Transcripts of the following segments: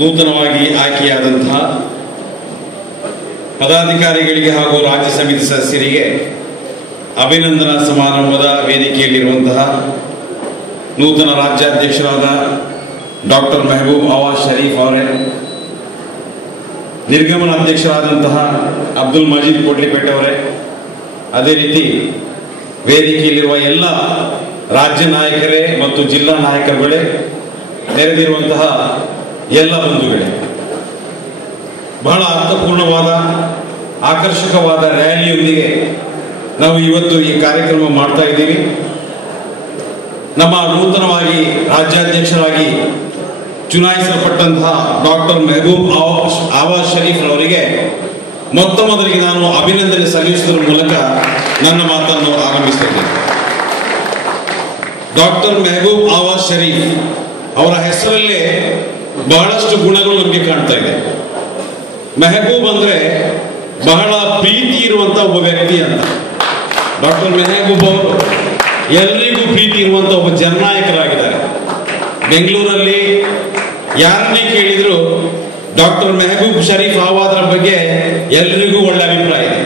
ನೂತನವಾಗಿ ಆಯ್ಕೆಯಾದಂತಹ ಪದಾಧಿಕಾರಿಗಳಿಗೆ ಹಾಗೂ ರಾಜ್ಯ ಸಮಿತಿ ಸದಸ್ಯರಿಗೆ ಅಭಿನಂದನಾ ಸಮಾರಂಭದ ವೇದಿಕೆಯಲ್ಲಿರುವಂತಹ ನೂತನ ರಾಜ್ಯಾಧ್ಯಕ್ಷರಾದ ಡಾಕ್ಟರ್ ಮೆಹಬೂಬ್ ಆವಾಜ್ ಶರೀಫ್ ಅವರೇ, ನಿರ್ಗಮನ ಅಧ್ಯಕ್ಷರಾದಂತಹ ಅಬ್ದುಲ್ ಮಜೀದ್ ಕೊಡ್ಲಿಪೇಟೆ ಅವರೇ, ಅದೇ ರೀತಿ ವೇದಿಕೆಯಲ್ಲಿರುವ ಎಲ್ಲ ರಾಜ್ಯ ನಾಯಕರೇ ಮತ್ತು ಜಿಲ್ಲಾ ನಾಯಕರುಗಳೇ, ನೆರೆದಿರುವಂತಹ ಎಲ್ಲ ಬಂಧುಗಳೇ, ಬಹಳ ಅರ್ಥಪೂರ್ಣವಾದ ಆಕರ್ಷಕವಾದ ರ್ಯಾಲಿಯೊಂದಿಗೆ ನಾವು ಇವತ್ತು ಈ ಕಾರ್ಯಕ್ರಮ ಮಾಡ್ತಾ ಇದ್ದೀವಿ. ನಮ್ಮ ನೂತನವಾಗಿ ರಾಜ್ಯಾಧ್ಯಕ್ಷರಾಗಿ ಚುನಾಯಿಸಲ್ಪಟ್ಟಂತಹ ಡಾಕ್ಟರ್ ಮೆಹಬೂಬ್ ಆವಾಜ್ ಶರೀಫ್ ಅವರಿಗೆ ಮೊತ್ತ ಮೊದಲಿಗೆ ನಾನು ಅಭಿನಂದನೆ ಸಲ್ಲಿಸುವುದರ ಮೂಲಕ ನನ್ನ ಮಾತನ್ನು ಆರಂಭಿಸುತ್ತೇನೆ. ಡಾಕ್ಟರ್ ಮೆಹಬೂಬ್ ಆವಾಜ್ ಶರೀಫ್ ಅವರ ಹೆಸರಲ್ಲೇ ಬಹಳಷ್ಟು ಗುಣಗಳು ನಮಗೆ ಕಾಣ್ತಾ ಇದೆ. ಮೆಹಬೂಬ್ ಅಂದ್ರೆ ಬಹಳ ಪ್ರೀತಿ ಇರುವಂತ ಒಬ್ಬ ವ್ಯಕ್ತಿ ಅಂತ. ಡಾಕ್ಟರ್ ಮೆಹಬೂಬ್ ಅವರು ಎಲ್ರಿಗೂ ಪ್ರೀತಿ ಇರುವಂತ ಒಬ್ಬ ಜನನಾಯಕರಾಗಿದ್ದಾರೆ. ಬೆಂಗಳೂರಲ್ಲಿ ಯಾರನ್ನೇ ಕೇಳಿದ್ರು ಡಾಕ್ಟರ್ ಮೆಹಬೂಬ್ ಶರೀಫ್ ಆವಾದ್ರ ಬಗ್ಗೆ ಎಲ್ರಿಗೂ ಒಳ್ಳೆ ಅಭಿಪ್ರಾಯ ಇದೆ.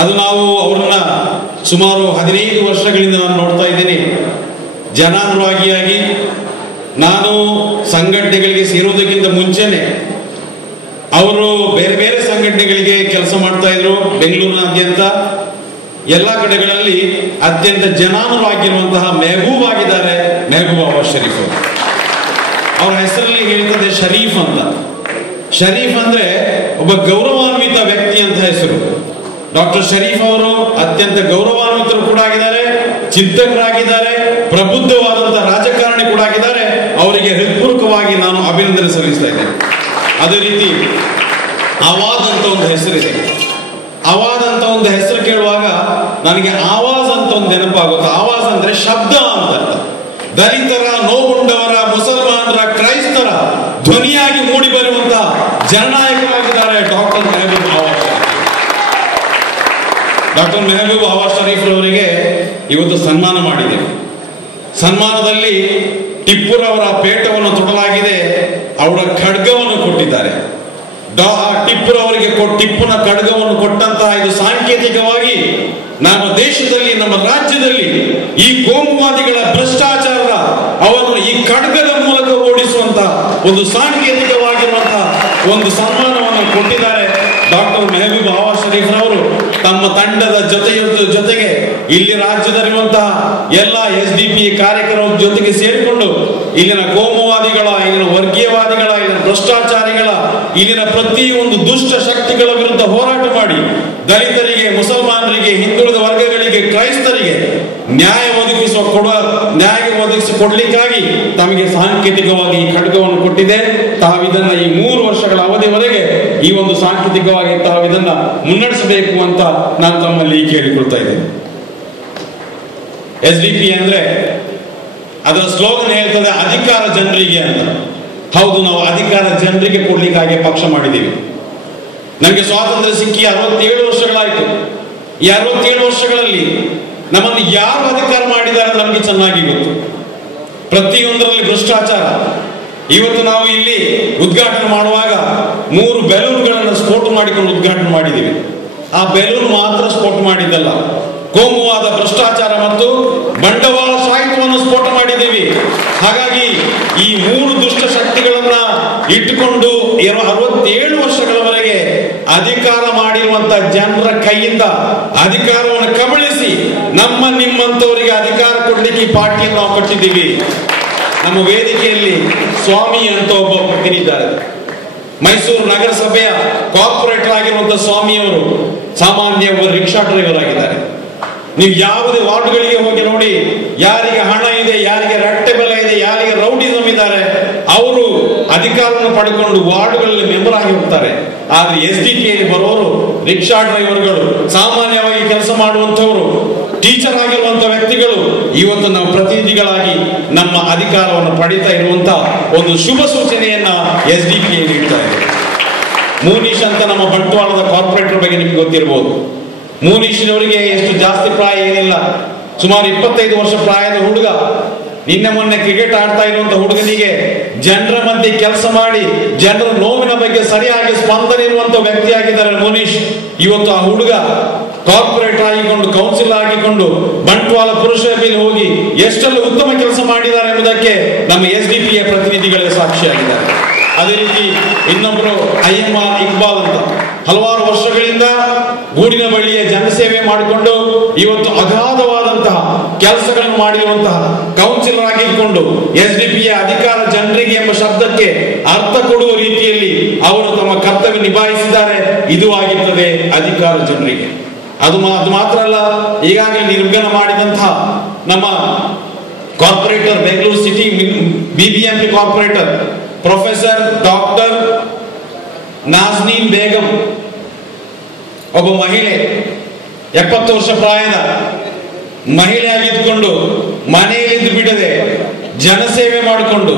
ಅದು ನಾವು ಅವ್ರನ್ನ ಸುಮಾರು 15 ವರ್ಷಗಳಿಂದ ನಾನು ನೋಡ್ತಾ ಇದ್ದೀನಿ. ಜನಾನುರಾಗಿಯಾಗಿ ನಾನು ಸಂಘಟನೆಗಳಿಗೆ ಸೇರುವುದಕ್ಕಿಂತ ಮುಂಚೆನೆ ಅವರು ಬೇರೆ ಬೇರೆ ಸಂಘಟನೆಗಳಿಗೆ ಕೆಲಸ ಮಾಡ್ತಾ ಇದ್ರು. ಬೆಂಗಳೂರಿನಾದ್ಯಂತ ಎಲ್ಲ ಕಡೆಗಳಲ್ಲಿ ಅತ್ಯಂತ ಜನಾನುರಾಗಿರುವಂತಹ ಮೆಹಬೂಬ್ ಆಗಿದ್ದಾರೆ ಮೆಹಬೂಬ್ ಆವಾಜ್ ಶರೀಫ್ ಅವರು. ಅವರ ಹೆಸರಲ್ಲಿ ಹೇಳ್ತದೆ ಶರೀಫ್ ಅಂತ. ಶರೀಫ್ ಅಂದ್ರೆ ಒಬ್ಬ ಗೌರವಾನ್ವಿತ ವ್ಯಕ್ತಿ ಅಂತ ಹೆಸರು. ಡಾಕ್ಟರ್ ಶರೀಫ್ ಅವರು ಅತ್ಯಂತ ಗೌರವಾನ್ವಿತರು ಕೂಡ ಆಗಿದ್ದಾರೆ, ಚಿಂತಕರಾಗಿದ್ದಾರೆ, ಪ್ರಬುದ್ಧವಾದಂತಹ ರಾಜಕಾರಣಿ ಕೂಡ ಆಗಿದ್ದಾರೆ. ಅವರಿಗೆ ಹೃತ್ಪೂರ್ವಕವಾಗಿ ನಾನು ಅಭಿನಂದನೆ ಸಲ್ಲಿಸ್ತಾ ಇದ್ದೇನೆ. ಅದೇ ರೀತಿ ಆವಾಜ್ ಅಂತ ಒಂದು ಹೆಸರಿದೆ. ಆವಾಜ್ ಅಂತ ಒಂದು ಹೆಸರು ಕೇಳುವಾಗ ನನಗೆ ಆವಾಜ್ ಅಂತ ಒಂದು ನೆನಪಾಗುತ್ತೆ. ಆವಾಜ್ ಅಂದ್ರೆ ಶಬ್ದ ಅಂತ. ದಲಿತರ, ನೋವುಂಡವರ, ಮುಸಲ್ಮಾನರ, ಕ್ರೈಸ್ತರ ಧ್ವನಿಯಾಗಿ ಮೂಡಿ ಬರುವಂತಹ ಜನನಾಯಕರಾಗಿದ್ದಾರೆ ಡಾಕ್ಟರ್ ಮೆಹಬೂಬ್ ಆವಾಜ್ ಶರೀಫ್. ಡಾಕ್ಟರ್ ಮೆಹಬೂಬ್ ಆವಾಜ್ ಶರೀಫ್ ಅವರಿಗೆ ಇವತ್ತು ಸನ್ಮಾನ ಮಾಡಿದೆ. ಸನ್ಮಾನದಲ್ಲಿ ಟಿಪ್ಪುರವರ ಪೇಟವನ್ನು ತೊಡಲಾಗಿದೆ, ಅವರ ಖಡ್ಗವನ್ನು ಕೊಟ್ಟಿದ್ದಾರೆ. ಟಿಪ್ಪುರವರಿಗೆ ಟಿಪ್ಪುನ ಖಡ್ಗವನ್ನು ಕೊಟ್ಟಂತಹ ಇದು ಸಾಂಕೇತಿಕವಾಗಿ ನಮ್ಮ ದೇಶದಲ್ಲಿ, ನಮ್ಮ ರಾಜ್ಯದಲ್ಲಿ ಈ ಕೋಮುವಾದಿಗಳ ಭ್ರಷ್ಟಾಚಾರದ ಅವರನ್ನು ಈ ಖಡ್ಗದ ಮೂಲಕ ಓಡಿಸುವಂತಹ ಒಂದು ಸಾಂಕೇತಿಕವಾಗಿರುವಂತಹ ಒಂದು ಸನ್ಮಾನವನ್ನು ಕೊಟ್ಟಿದ್ದಾರೆ. ಡಾಕ್ಟರ್ ಮೆಹಬೂಬ್ ಆವಾಜ್ ಶರೀಫ್ ಅವರು ತಮ್ಮ ತಂಡದ ಜೊತೆಗೆ ಇಲ್ಲಿ ರಾಜ್ಯದಲ್ಲಿರುವಂತಹ ಎಲ್ಲ SDP ಕಾರ್ಯಕ್ರಮದ ಜೊತೆಗೆ ಸೇರಿಕೊಂಡು ಇಲ್ಲಿನ ಕೋಮುವಾದಿಗಳ, ಇಲ್ಲಿನ ವರ್ಗೀಯವಾದಿಗಳ, ಇಲ್ಲಿನ ಭ್ರಷ್ಟಾಚಾರಿಗಳ, ಇಲ್ಲಿನ ಪ್ರತಿಯೊಂದು ದುಷ್ಟ ಶಕ್ತಿಗಳ ವಿರುದ್ಧ ಹೋರಾಟ ಮಾಡಿ ದಲಿತರಿಗೆ, ಮುಸಲ್ಮಾನರಿಗೆ, ಹಿಂದುಳಿದ ವರ್ಗಗಳಿಗೆ, ಕ್ರೈಸ್ತರಿಗೆ ನ್ಯಾಯ ಒದಗಿಸಿಕೊಡ್ಲಿಕ್ಕಾಗಿ ತಮಗೆ ಸಾಂಕೇತಿಕವಾಗಿ ಈ ಖಡ್ಗವನ್ನು ಕೊಟ್ಟಿದೆ. ತಾವಿದನ್ನ ಈ 3 ವರ್ಷಗಳ ಅವಧಿವರೆಗೆ ಈ ಒಂದು ಸಾಂಕೇತಿಕವಾಗಿ ತಾವಿದನ್ನ ಮುನ್ನಡೆಸಬೇಕು ಅಂತ ನಾನು ತಮ್ಮಲ್ಲಿ ಕೇಳಿಕೊಳ್ತಾ ಇದ್ದೇನೆ. SDP ಅಂದ್ರೆ ಅದರ ಸ್ಲೋಗನ್ ಹೇಳ್ತದೆ ಅಧಿಕಾರ ಜನರಿಗೆ ಅಂತ. ಹೌದು, ನಾವು ಅಧಿಕಾರ ಜನರಿಗೆ ಕೊಡ್ಲಿಕ್ಕಾಗಿ ಪಕ್ಷ ಮಾಡಿದ್ದೀವಿ. ನಮಗೆ ಸ್ವಾತಂತ್ರ್ಯ ಸಿಕ್ಕಿ 67 ವರ್ಷಗಳಾಯ್ತು. ಈ 67 ವರ್ಷಗಳಲ್ಲಿ ನಮ್ಮನ್ನು ಯಾರು ಅಧಿಕಾರ ಮಾಡಿದ್ದಾರೆ ನಮಗೆ ಚೆನ್ನಾಗಿ ಗೊತ್ತು. ಪ್ರತಿಯೊಂದರಲ್ಲಿ ಭ್ರಷ್ಟಾಚಾರ. ಇವತ್ತು ನಾವು ಇಲ್ಲಿ ಉದ್ಘಾಟನೆ ಮಾಡುವಾಗ 3 ಬೆಲೂನ್ಗಳನ್ನು ಸ್ಫೋಟ ಮಾಡಿಕೊಂಡು ಉದ್ಘಾಟನೆ ಮಾಡಿದ್ದೀವಿ. ಆ ಬೆಲೂನ್ ಮಾತ್ರ ಸ್ಫೋಟ ಮಾಡಿದ್ದಲ್ಲ, ಕೋಮುವಾದ, ಭ್ರಷ್ಟಾಚಾರ ಮತ್ತು ಬಂಡವಾಳ ಸಾಹಿತ್ಯವನ್ನು ಸ್ಫೋಟ ಮಾಡಿದ್ದೀವಿ. ಹಾಗಾಗಿ ಈ 3 ದುಷ್ಟ ಶಕ್ತಿಗಳನ್ನ ಇಟ್ಟುಕೊಂಡು 67 ವರ್ಷಗಳವರೆಗೆ ಅಧಿಕಾರ ಮಾಡಿರುವಂತಹ ಜನರ ಕೈಯಿಂದ ಅಧಿಕಾರವನ್ನು ಕಬಳಿಸಿ ನಿಮ್ಮಂತವರಿಗೆ ಅಧಿಕಾರ ಕೊಡ್ಲಿಕ್ಕೆ ಈ ಪಾರ್ಟಿಯನ್ನು ನಾವು ಕಟ್ಟಿದ್ದೀವಿ. ನಮ್ಮ ವೇದಿಕೆಯಲ್ಲಿ ಸ್ವಾಮಿ ಅಂತ ಒಬ್ಬ ಭಕ್ತರಿದ್ದಾರೆ. ಮೈಸೂರು ನಗರಸಭೆಯ ಕಾರ್ಪೊರೇಟರ್ ಆಗಿರುವಂತಹ ಸ್ವಾಮಿಯವರು ಸಾಮಾನ್ಯ ಒಬ್ಬ ರಿಕ್ಷಾ ಡ್ರೈವರ್ ಆಗಿದ್ದಾರೆ. ನೀವು ಯಾವುದೇ ವಾರ್ಡ್ಗಳಿಗೆ ಹೋಗಿ ನೋಡಿ, ಯಾರಿಗೆ ಹಣ ಇದೆ, ಯಾರಿಗೆ ರಟ್ಟೆ ಬೆಲೆ ಇದೆ, ಯಾರಿಗೆ ರೌಡಿಸಮ್ ಇದ್ದಾರೆ, ಅವರು ಅಧಿಕಾರವನ್ನು ಪಡೆದುಕೊಂಡು ವಾರ್ಡ್ಗಳಲ್ಲಿ ಮೆಂಬರ್ ಆಗಿ ಹೋಗ್ತಾರೆ. ಆದ್ರೆ SDP ಬರೋರು ರಿಕ್ಷಾ ಡ್ರೈವರ್ಗಳು, ಸಾಮಾನ್ಯವಾಗಿ ಕೆಲಸ ಮಾಡುವಂತವರು, ಟೀಚರ್ ಆಗಿರುವಂತಹ ವ್ಯಕ್ತಿಗಳು ಇವತ್ತು ನಾವು ಪ್ರತಿನಿಧಿಗಳಾಗಿ ನಮ್ಮ ಅಧಿಕಾರವನ್ನು ಪಡಿತಾ ಇರುವಂತಹ ಒಂದು ಶುಭ ಸೂಚನೆಯನ್ನ SDP ನೀಡ್ತಾ ಇದೆ. ಮೂನೀಶ್ ಅಂತ ನಮ್ಮ ಬಂಟ್ವಾಳದ ಕಾರ್ಪೊರೇಟರ್ ಬಗ್ಗೆ ನಿಮ್ಗೆ ಗೊತ್ತಿರಬಹುದು. ಮೂನೀಶ್ನವರಿಗೆ ಎಷ್ಟು ಜಾಸ್ತಿ ಪ್ರಾಯ ಏನಿಲ್ಲ, ಸುಮಾರು 25 ವರ್ಷ ಪ್ರಾಯದ ಹುಡುಗ. ನಿನ್ನೆ ಮೊನ್ನೆ ಕ್ರಿಕೆಟ್ ಆಡ್ತಾ ಇರುವಂತ ಹುಡುಗನಿಗೆ ಜನರ ಮಧ್ಯೆ ಕೆಲಸ ಮಾಡಿ ಜನರ ನೋವಿನ ಬಗ್ಗೆ ಸರಿಯಾಗಿ ಸ್ಪಂದನೆ ಇರುವಂತ ವ್ಯಕ್ತಿ ಆಗಿದ್ದಾರೆ ಮುನೀಶ್. ಇವತ್ತು ಆ ಹುಡುಗ ಕಾರ್ಪೊರೇಟ್ ಆಗಿಕೊಂಡು ಕೌನ್ಸಿಲ್ ಆಗಿಕೊಂಡು ಬಂಟ್ವಾಳ ಪುರಸಭೆಯಲ್ಲಿ ಹೋಗಿ ಎಷ್ಟೆಲ್ಲ ಉತ್ತಮ ಕೆಲಸ ಮಾಡಿದ್ದಾರೆ ಎಂಬುದಕ್ಕೆ ನಮ್ಮ SDPA ಪ್ರತಿನಿಧಿಗಳೇ ಸಾಕ್ಷಿಯಾಗಿದ್ದಾರೆ. ಅದೇ ರೀತಿ ಇನ್ನೊಬ್ಬರು IMR ಇಕ್ಬಾಲ್ ಅಂತ ಹಲವಾರು ವರ್ಷಗಳಿಂದ ಗೂಡಿನ ಬಳಿಯ ಜನಸೇವೆ ಮಾಡಿಕೊಂಡು ಇವತ್ತು ಅಗಾಧವಾದಂತಹ ಕೆಲಸಗಳನ್ನು ಮಾಡಿರುವಂತಹ ಕೌನ್ಸಿಲರ್ ಆಗಿಕೊಂಡು SDPA ಅಧಿಕಾರ ಜನರಿಗೆ ಎಂಬ ಶಬ್ದಕ್ಕೆ ಅರ್ಥ ಕೊಡುವ ರೀತಿಯಲ್ಲಿ ಅವರು ತಮ್ಮ ಕರ್ತವ್ಯ ನಿಭಾಯಿಸಿದ್ದಾರೆ. ಇದು ಆಗಿರ್ತದೆ ಅಧಿಕಾರ ಜನರಿಗೆ. ಅದು ಮಾತ್ರ ಅಲ್ಲ, ಈಗಾಗಲೇ ನಿರ್ಗಮನ ಮಾಡಿದಂತಹ ನಮ್ಮ corporator Bengaluru city BBMP corporator professor doctor Nazneen Begum, ಒಬ್ಬ ಮಹಿಳೆ, 70 ವರ್ಷ ಪ್ರಾಯದ ಮಹಿಳೆಯಾಗಿದ್ದುಕೊಂಡು ಮನೆಯಲ್ಲಿದ್ದು ಬಿಡದೆ ಜನಸೇವೆ ಮಾಡಿಕೊಂಡು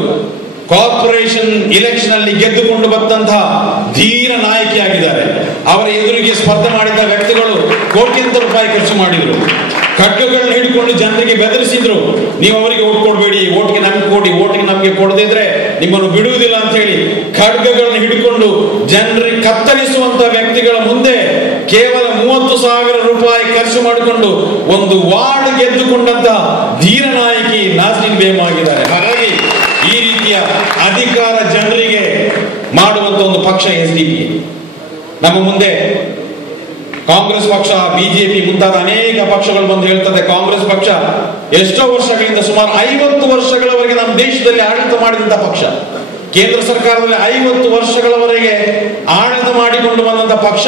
ಕಾರ್ಪೊರೇಷನ್ ಇಲೆಕ್ಷನ್ ಅಲ್ಲಿ ಗೆದ್ದುಕೊಂಡು ಬಂದಂತಹ ಧೀರ ನಾಯಕಿಯಾಗಿದ್ದಾರೆ. ಅವರ ಎದುರಿಗೆ ಸ್ಪರ್ಧೆ ಮಾಡಿದ ವ್ಯಕ್ತಿಗಳು ಕೋಟ್ಯಂತರ ರೂಪಾಯಿ ಖರ್ಚು ಮಾಡಿದ್ರು. ಖಡ್ಗಗಳನ್ನ ಹಿಡ್ಕೊಂಡು ಜನರಿಗೆ ಬೆದರಿಸಿದ್ರು, ನೀವು ಅವರಿಗೆ ಓಟ್ ಕೊಡಬೇಡಿ, ಓಟ್ಗೆ ನಮ್ಗೆ ಕೊಡಿ, ಓಟ್ಗೆ ನಮ್ಗೆ ಕೊಡದಿದ್ರೆ ನಿಮ್ಮನ್ನು ಬಿಡುವುದಿಲ್ಲ ಅಂತ ಹೇಳಿ ಖಡ್ಗಗಳನ್ನ ಹಿಡ್ಕೊಂಡು ಜನರಿಗೆ ಕತ್ತರಿಸುವಂತ ವ್ಯಕ್ತಿಗಳ ಮುಂದೆ ಕೇವಲ 30,000 ರೂಪಾಯಿ ಖರ್ಚು ಮಾಡಿಕೊಂಡು ಒಂದು ವಾರ್ಡ್ ಗೆದ್ದುಕೊಂಡಂತಹ ಧೀರ ನಾಯಕಿ ನಾಜ್ನೀನ್ ಬೇಗಂ ಆಗಿದ್ದಾರೆ. ಹಾಗಾಗಿ ಈ ರೀತಿಯ ಅಧಿಕಾರ ಜನರಿಗೆ ಮಾಡುವಂತ ಒಂದು ಪಕ್ಷ SDPA. ನಮ್ಮ ಮುಂದೆ ಕಾಂಗ್ರೆಸ್ ಪಕ್ಷ, BJP ಮುಂತಾದ ಅನೇಕ ಪಕ್ಷಗಳು ಬಂದು ಹೇಳ್ತದೆ, ಕಾಂಗ್ರೆಸ್ ಪಕ್ಷ ಎಷ್ಟೋ ವರ್ಷಗಳಿಂದ ಸುಮಾರು 50 ವರ್ಷಗಳವರೆಗೆ ನಮ್ಮ ದೇಶದಲ್ಲಿ ಆಡಳಿತ ಮಾಡಿದಂತ ಪಕ್ಷ, ಕೇಂದ್ರ ಸರ್ಕಾರದಲ್ಲಿ 50 ವರ್ಷಗಳವರೆಗೆ ಆಡಳಿತ ಮಾಡಿಕೊಂಡು ಬಂದಂತ ಪಕ್ಷ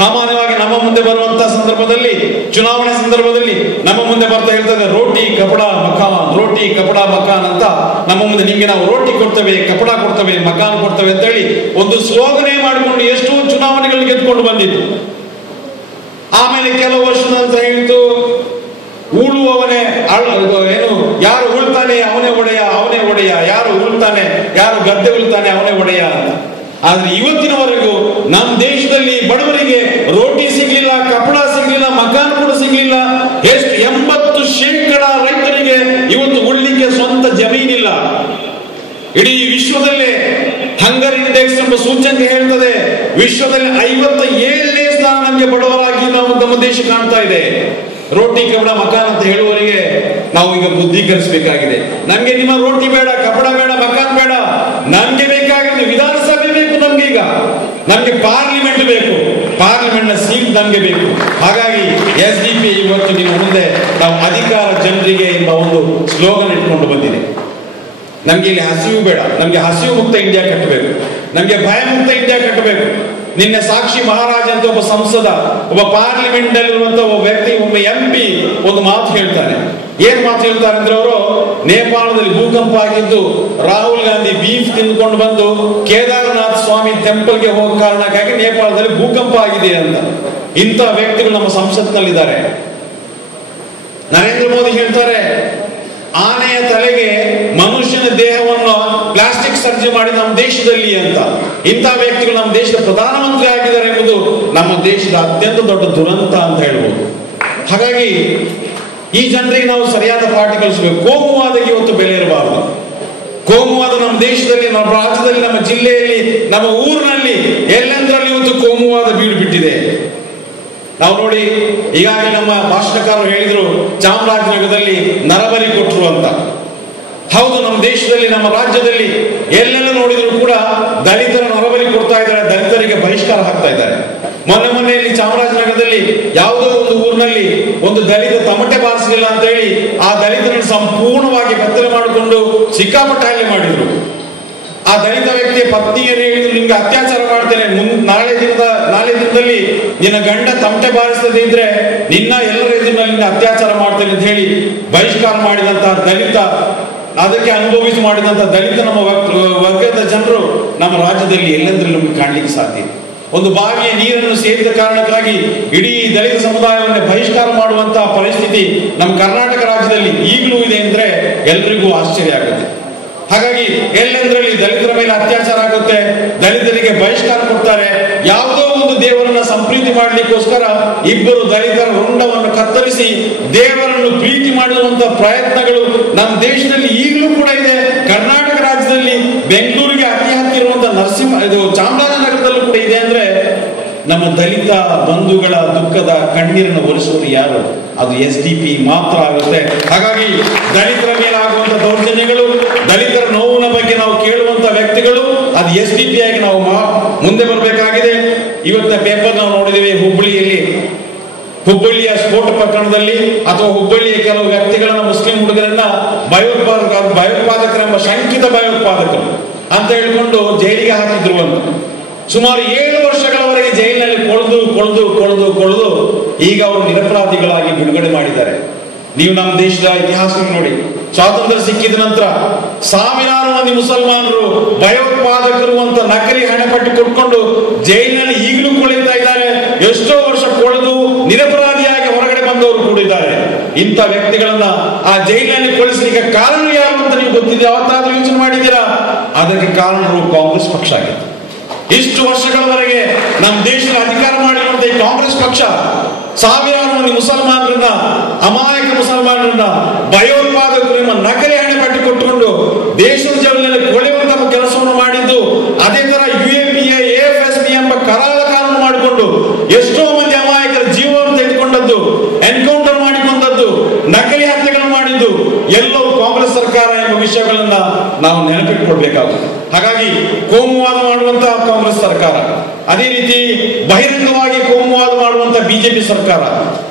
ಸಾಮಾನ್ಯವಾಗಿ ನಮ್ಮ ಮುಂದೆ ಬರುವಂತಹ ಸಂದರ್ಭದಲ್ಲಿ, ಚುನಾವಣೆ ಸಂದರ್ಭದಲ್ಲಿ ನಮ್ಮ ಮುಂದೆ ಬರ್ತಾ ಹೇಳ್ತದೆ ರೋಟಿ ಕಪಡಾ ಮಕಾನ್, ರೋಟಿ ಕಪಡಾ ಮಕಾನ್ ಅಂತ ನಮ್ಮ ಮುಂದೆ, ನಿಮ್ಗೆ ನಾವು ರೋಟಿ ಕೊಡ್ತೇವೆ, ಕಪಡಾ ಕೊಡ್ತೇವೆ, ಮಕಾನ್ ಕೊಡ್ತೇವೆ ಅಂತ ಹೇಳಿ ಒಂದು ಸ್ಲೋಗನೆ ಮಾಡಿಕೊಂಡು ಎಷ್ಟೋ ಚುನಾವಣೆಗಳು ಗೆದ್ದುಕೊಂಡು ಬಂದಿತ್ತು. ಆಮೇಲೆ ಕೆಲವು ವರ್ಷದ ನಂತರ ಹೇಳಿತು ಉಳುವವನೇ ಏನು, ಯಾರು ಉಳ್ತಾನೆ ಅವನೇ ಒಡೆಯ, ಅವನೇ ಒಡೆಯ, ಯಾರು ಉಳ್ತಾನೆ, ಯಾರು ಗದ್ದೆ ಉಳ್ತಾನೆ ಅವನೇ ಒಡೆಯ ಅಂತ. ಆದ್ರೆ ಇವತ್ತಿನವರೆಗೂ ನಮ್ಮ ದೇಶದಲ್ಲಿ ಬಡವರಿಗೆ ರೋಟಿ ಸಿಗ್ಲಿಲ್ಲ, ಕಪಡಾ ಸಿಗ್ಲಿಲ್ಲ, ಮಕಾನ್ ಕೂಡ ಸಿಗ್ಲಿಲ್ಲ. ಎಷ್ಟು 80% ರೈತರಿಗೆ ಇವತ್ತು ಉಳ್ಳಿಕ್ಕೆ ಸ್ವಂತ ಜಮೀನಿಲ್ಲ. ಇಡೀ ವಿಶ್ವದಲ್ಲೇ ಹಂಗರ್ ಇಂಡೆಕ್ಸ್ ಎಂಬ ಸೂಚನೆ ಹೇಳ್ತದೆ, ವಿಶ್ವದಲ್ಲಿ 57ನೇ ಸ್ಥಾನ ನಮಗೆ ಬಡವರಾಗಿ ನಾವು ನಮ್ಮ ದೇಶ ಕಾಣ್ತಾ ಇದೆ. ರೋಟಿ ಕಪಡ ಮಕಾನ್ ಅಂತ ಹೇಳುವವರಿಗೆ ನಾವು ಈಗ ಬುದ್ಧಿ ಕಲಿಸಬೇಕಾಗಿದೆ. ನಮ್ಗೆ ನಿಮ್ಮ ರೋಟಿ ಬೇಡ, ಕಪಡ ಬೇಡ, ಮಕಾನ್ ಬೇಡ, ನಮ್ಗೆ ಬೇಕಾಗಿರೋದು ವಿಧಾನಸಭೆ ಬೇಕು. ನಮ್ಗೆ ಈಗ ನಮ್ಗೆ ಪಾರ್ಲಿಮೆಂಟ್ ಬೇಕು, ಪಾರ್ಲಿಮೆಂಟ್ ನ ಸೀಟ್ ನಮ್ಗೆ ಬೇಕು. ಹಾಗಾಗಿ SDPA ಇವತ್ತು ನಿಮ್ಮ ಮುಂದೆ ನಾವು ಅಧಿಕಾರ ಜನರಿಗೆ ಎಂಬ ಒಂದು ಸ್ಲೋಗನ್ ಇಟ್ಕೊಂಡು ಬಂದಿದೆ. ನಮ್ಗೆ ಇಲ್ಲಿ ಹಸಿವು ಬೇಡ, ನಮ್ಗೆ ಹಸಿವು ಮುಕ್ತ ಇಂಡಿಯಾ ಕಟ್ಟಬೇಕು, ನಮ್ಗೆ ಭಯ ಮುಕ್ತ ಇಂಡಿಯಾ ಕಟ್ಟಬೇಕು. ನಿನ್ನೆ ಸಾಕ್ಷಿ ಮಹಾರಾಜ್ ಅಂತ ಒಬ್ಬ ಸಂಸದ, ಒಬ್ಬ ಪಾರ್ಲಿಮೆಂಟ್ ನಲ್ಲಿರುವಂತ ಒಬ್ಬ ವ್ಯಕ್ತಿ, ಒಬ್ಬ MP ಒಂದು ಮಾತು ಹೇಳ್ತಾನೆ. ಏನ್ ಮಾತು ಹೇಳ್ತಾರೆ ಅಂದ್ರೆ, ಅವರು ನೇಪಾಳದಲ್ಲಿ ಭೂಕಂಪ ಆಗಿದ್ದು ರಾಹುಲ್ ಗಾಂಧಿ ಬೀಫ್ ತಿಂದುಕೊಂಡು ಬಂದು ಕೇದಾರನಾಥ್ ಸ್ವಾಮಿ ಟೆಂಪಲ್ಗೆ ಹೋಗೋ ಕಾರಣಕ್ಕಾಗಿ ನೇಪಾಳದಲ್ಲಿ ಭೂಕಂಪ ಆಗಿದೆ ಅಂತ. ಇಂಥ ವ್ಯಕ್ತಿಗಳು ನಮ್ಮ ಸಂಸತ್ನಲ್ಲಿದ್ದಾರೆ. ನರೇಂದ್ರ ಮೋದಿ ಹೇಳ್ತಾರೆ, ಆನೆಯ ತಲೆಗೆ ಮನುಷ್ಯನ ದೇಹವನ್ನು ಪ್ಲಾಸ್ಟಿಕ್ ಸರ್ಜರಿ ಮಾಡಿ ನಮ್ಮ ದೇಶದಲ್ಲಿ ಅಂತ. ಇಂಥ ವ್ಯಕ್ತಿಗಳು ನಮ್ಮ ದೇಶದ ಪ್ರಧಾನಮಂತ್ರಿ ಆಗಿದ್ದಾರೆ ಎಂಬುದು ನಮ್ಮ ದೇಶದ ಅತ್ಯಂತ ದೊಡ್ಡ ದುರಂತ ಅಂತ ಹೇಳ್ಬೋದು. ಹಾಗಾಗಿ ಈ ಜನರಿಗೆ ನಾವು ಸರಿಯಾದ ಪಾಠ ಕಲಿಸಬೇಕು. ಕೋಮುವಾದಕ್ಕೆ ಇವತ್ತು ಬೆಲೆ ಇರಬಾರದು. ಕೋಮುವಾದ ನಮ್ಮ ದೇಶದಲ್ಲಿ, ನಮ್ಮ ರಾಜ್ಯದಲ್ಲಿ, ನಮ್ಮ ಜಿಲ್ಲೆಯಲ್ಲಿ, ನಮ್ಮ ಊರಿನಲ್ಲಿ ಎಲ್ಲೆಂದರಲ್ಲಿ ಇವತ್ತು ಕೋಮುವಾದ ಬೀಡು ಬಿಟ್ಟಿದೆ. ನಾವು ನೋಡಿ, ಈಗಾಗಲೇ ನಮ್ಮ ಭಾಷಣಕಾರರು ಹೇಳಿದ್ರು ಚಾಮರಾಜನಗರದಲ್ಲಿ ನರಬಲಿ ಕೊಟ್ಟರು ಅಂತ. ಹೌದು, ನಮ್ಮ ದೇಶದಲ್ಲಿ, ನಮ್ಮ ರಾಜ್ಯದಲ್ಲಿ ಎಲ್ಲೆಲ್ಲ ನೋಡಿದ್ರು ಕೂಡ ದಲಿತರ ನರಬಲಿ ಕೊಡ್ತಾ ಇದ್ದಾರೆ, ದಲಿತರಿಗೆ ಬಹಿಷ್ಕಾರ ಹಾಕ್ತಾ ಇದ್ದಾರೆ. ಮೊನ್ನೆಯಲ್ಲಿ ಚಾಮರಾಜನಗರದಲ್ಲಿ ಯಾವುದೋ ಒಂದು ಊರಿನಲ್ಲಿ ಒಂದು ದಲಿತ ತಮಟೆ ಬಾರಿಸಲಿಲ್ಲ ಅಂತ ಹೇಳಿ ಆ ದಲಿತರನ್ನು ಸಂಪೂರ್ಣವಾಗಿ ಕತ್ತಲೆ ಮಾಡಿಕೊಂಡು ಸಿಕ್ಕಾಪಟ್ಟೆ ಹಲ್ಲೆ ಮಾಡಿದ್ರು. ಆ ದಲಿತ ವ್ಯಕ್ತಿಯ ಪತ್ನಿಯನ್ನು ಹೇಳಿದ್ರು, ನಿಮ್ಗೆ ಅತ್ಯಾಚಾರ ಮಾಡ್ತೇನೆ, ನಾಳೆ ದಿನದಲ್ಲಿ ನಿನ್ನ ಗಂಡ ತಮಟೆ ಬಾರಿಸದೇ ಇದ್ರೆ ನಿನ್ನ ಎಲ್ಲರ ಎದುರಿನಲ್ಲಿ ನಿನ್ನ ಅತ್ಯಾಚಾರ ಮಾಡ್ತೇನೆ ಅಂತ ಹೇಳಿ ಬಹಿಷ್ಕಾರ ಮಾಡಿದಂತಹ ದಲಿತ, ಅದಕ್ಕೆ ಅನುಭವಿಸಿ ಮಾಡಿದಂತಹ ದಲಿತ ನಮ್ಮ ವರ್ಗದ ಜನರು ನಮ್ಮ ರಾಜ್ಯದಲ್ಲಿ ಎಲ್ಲೆಂದ್ರಲ್ಲಿ ನಮ್ಗೆ ಕಾಣ್ಲಿಕ್ಕೆ ಸಾಧ್ಯ. ಒಂದು ಬಾವಿಯ ನೀರನ್ನು ಸೇರಿದ ಕಾರಣಕ್ಕಾಗಿ ಇಡೀ ದಲಿತ ಸಮುದಾಯವನ್ನು ಬಹಿಷ್ಕಾರ ಮಾಡುವಂತಹ ಪರಿಸ್ಥಿತಿ ನಮ್ಮ ಕರ್ನಾಟಕ ರಾಜ್ಯದಲ್ಲಿ ಈಗಲೂ ಇದೆ ಅಂದ್ರೆ ಎಲ್ರಿಗೂ ಆಶ್ಚರ್ಯ ಆಗುತ್ತೆ. ಹಾಗಾಗಿ ಎಲ್ಲೆಂದ್ರಲ್ಲಿ ದಲಿತರ ಮೇಲೆ ಅತ್ಯಾಚಾರ ಆಗುತ್ತೆ, ದಲಿತರಿಗೆ ಬಹಿಷ್ಕಾರ ಕೊಡ್ತಾರೆ. ಯಾವುದೋ ಒಂದು ದೇವರನ್ನ ಸಂಪ್ರೀತಿ ಮಾಡಲಿಕ್ಕೋಸ್ಕರ ಇಬ್ಬರು ದಲಿತರ ರುಂಡವನ್ನು ಕತ್ತರಿಸಿ ದೇವರನ್ನು ಪ್ರೀತಿ ಮಾಡುವಂತ ಪ್ರಯತ್ನಗಳು ನಮ್ಮ ದೇಶದಲ್ಲಿ ಈಗಲೂ ಕೂಡ ಇದೆ. ಕರ್ನಾಟಕ ರಾಜ್ಯದಲ್ಲಿ ಬೆಂಗಳೂರಿಗೆ ಅತಿ ಹತ್ತಿರ ಇರುವಂತಹ ಚಾಮರಾಜನಗರದಲ್ಲೂ ಕೂಡ ಇದೆ. ಅಂದ್ರೆ ನಮ್ಮ ದಲಿತ ಬಂಧುಗಳ ದುಃಖದ ಕಣ್ಣೀರನ್ನು ಒರೆಸುವುದು ಯಾರು? ಅದು SDP ಮಾತ್ರ ಆಗುತ್ತೆ. ಹಾಗಾಗಿ ದಲಿತರ ಮೇಲಾಗುವಂತ ದೌರ್ಜನ್ಯಗಳು, ದಲಿತರ ನೋವಿನ ಬಗ್ಗೆ ನಾವು ಕೇಳುವಂತ ವ್ಯಕ್ತಿಗಳು ಅದು SDP ಆಗಿ ನಾವು ಮುಂದೆ ಬರಬೇಕಾಗಿದೆ. ಇವತ್ತಿನ ಪೇಪರ್ ನಾವು ನೋಡಿದ್ದೇವೆ, ಹುಬ್ಬಳ್ಳಿಯ ಸ್ಫೋಟ ಪ್ರಕರಣದಲ್ಲಿ ಅಥವಾ ಹುಬ್ಬಳ್ಳಿಯ ಕೆಲವು ವ್ಯಕ್ತಿಗಳನ್ನ, ಮುಸ್ಲಿಂ ಹುಡುಗರನ್ನ ಭಯೋತ್ಪಾದಕರೆಂಬ ಶಂಕಿತ ಭಯೋತ್ಪಾದಕರು ಅಂತ ಹೇಳಿಕೊಂಡು ಜೈಲಿಗೆ ಹಾಕಿದ್ರು ಅಂತ. ಸುಮಾರು 7 ವರ್ಷಗಳವರೆಗೆ ಜೈಲಿನಲ್ಲಿ ಕೊಳೆದು ಈಗ ಅವರು ನಿರಪರಾಧಿಗಳಾಗಿ ಬಿಡುಗಡೆ ಮಾಡಿದ್ದಾರೆ. ನೀವು ನಮ್ಮ ದೇಶದ ಇತಿಹಾಸ ನೋಡಿ, ಸ್ವಾತಂತ್ರ್ಯ ಸಿಕ್ಕಿದ ನಂತರ ಸಾವಿರಾರು ಮಂದಿ ಮುಸಲ್ಮಾನರು ಭಯೋತ್ಪಾದಕರು ಅಂತ ನಕಲಿ ಹಣಪಟ್ಟಿ ಕೊಟ್ಕೊಂಡು ಜೈಲಿನಲ್ಲಿ ಈಗಲೂ ಕೊಳಿತಾ ಇದ್ದಾರೆ. ಎಷ್ಟೋ ವರ್ಷ ಕೊಳೆದು ನಿರಪರಾಧಿಯಾಗಿ ಹೊರಗಡೆ ಬಂದವರು ಕೂಡ ಇದ್ದಾರೆ. ಇಂಥ ವ್ಯಕ್ತಿಗಳನ್ನ ಆ ಜೈಲಿನಲ್ಲಿ ಕೊಳಿಸಲಿಕ್ಕೆ ಕಾರಣ ಯಾರು ಅಂತ ನೀವು ಗೊತ್ತಿದೆ? ಯಾವತ್ತಾದ್ರೂ ಯೋಚನೆ ಮಾಡಿದ್ದೀರಾ? ಅದಕ್ಕೆ ಕಾರಣರು ಕಾಂಗ್ರೆಸ್ ಪಕ್ಷ ಆಗಿತ್ತು. ಇಷ್ಟು ವರ್ಷಗಳವರೆಗೆ ನಮ್ಮ ದೇಶದ ಅಧಿಕಾರ ಮಾಡಿರುವಂತ ಈ ಕಾಂಗ್ರೆಸ್ ಪಕ್ಷ ಸಾವಿರಾರು ಮಂದಿ ಮುಸಲ್ಮಾನರನ್ನ, ಅಮಾಯಕ ಮುಸಲ್ಮಾನರನ್ನ ಭಯೋತ್ಪಾದಕರು ಎಂಬ ನಕಲಿ ಹಣೆಪಟ್ಟಿ ಕೊಟ್ಟುಕೊಂಡು ದೇಶದ ಜೈಲಿನಲ್ಲಿ ಕೊಳೆಯುವಂತಹ ಕೆಲಸವನ್ನು ಮಾಡಿದ್ದು. ಅದೇ ತರ UAPA AFSP ಎಂಬ ಕರಾಳ ಕಾನೂನು ಮಾಡಿಕೊಂಡು ಎಷ್ಟೋ ಮಂದಿ ಅಮಾಯಕರ ಜೀವವನ್ನು ತೆಗೆದುಕೊಂಡದ್ದು, ಎನ್ಕೌಂಟರ್ ಮಾಡಿಕೊಂಡದ್ದು, ನಕಲಿ ಹತ್ಯೆಗಳನ್ನು ಮಾಡಿದ್ದು ಎಲ್ಲವೂ ಕಾಂಗ್ರೆಸ್ ಸರ್ಕಾರ ಎಂಬ ವಿಷಯಗಳನ್ನ ನಾವು ನೆನಪಿಟ್ಟುಕೊಳ್ಬೇಕಾಗುತ್ತೆ. ಹಾಗಾಗಿ ಕೋಮುವಾದ ಮಾಡುವಂತಹ ಕಾಂಗ್ರೆಸ್ ಸರ್ಕಾರ, ಅದೇ ರೀತಿ ಬಹಿರಂಗವಾಗಿ ಕೋಮುವಾದ ಮಾಡುವಂತ BJP ಸರ್ಕಾರ,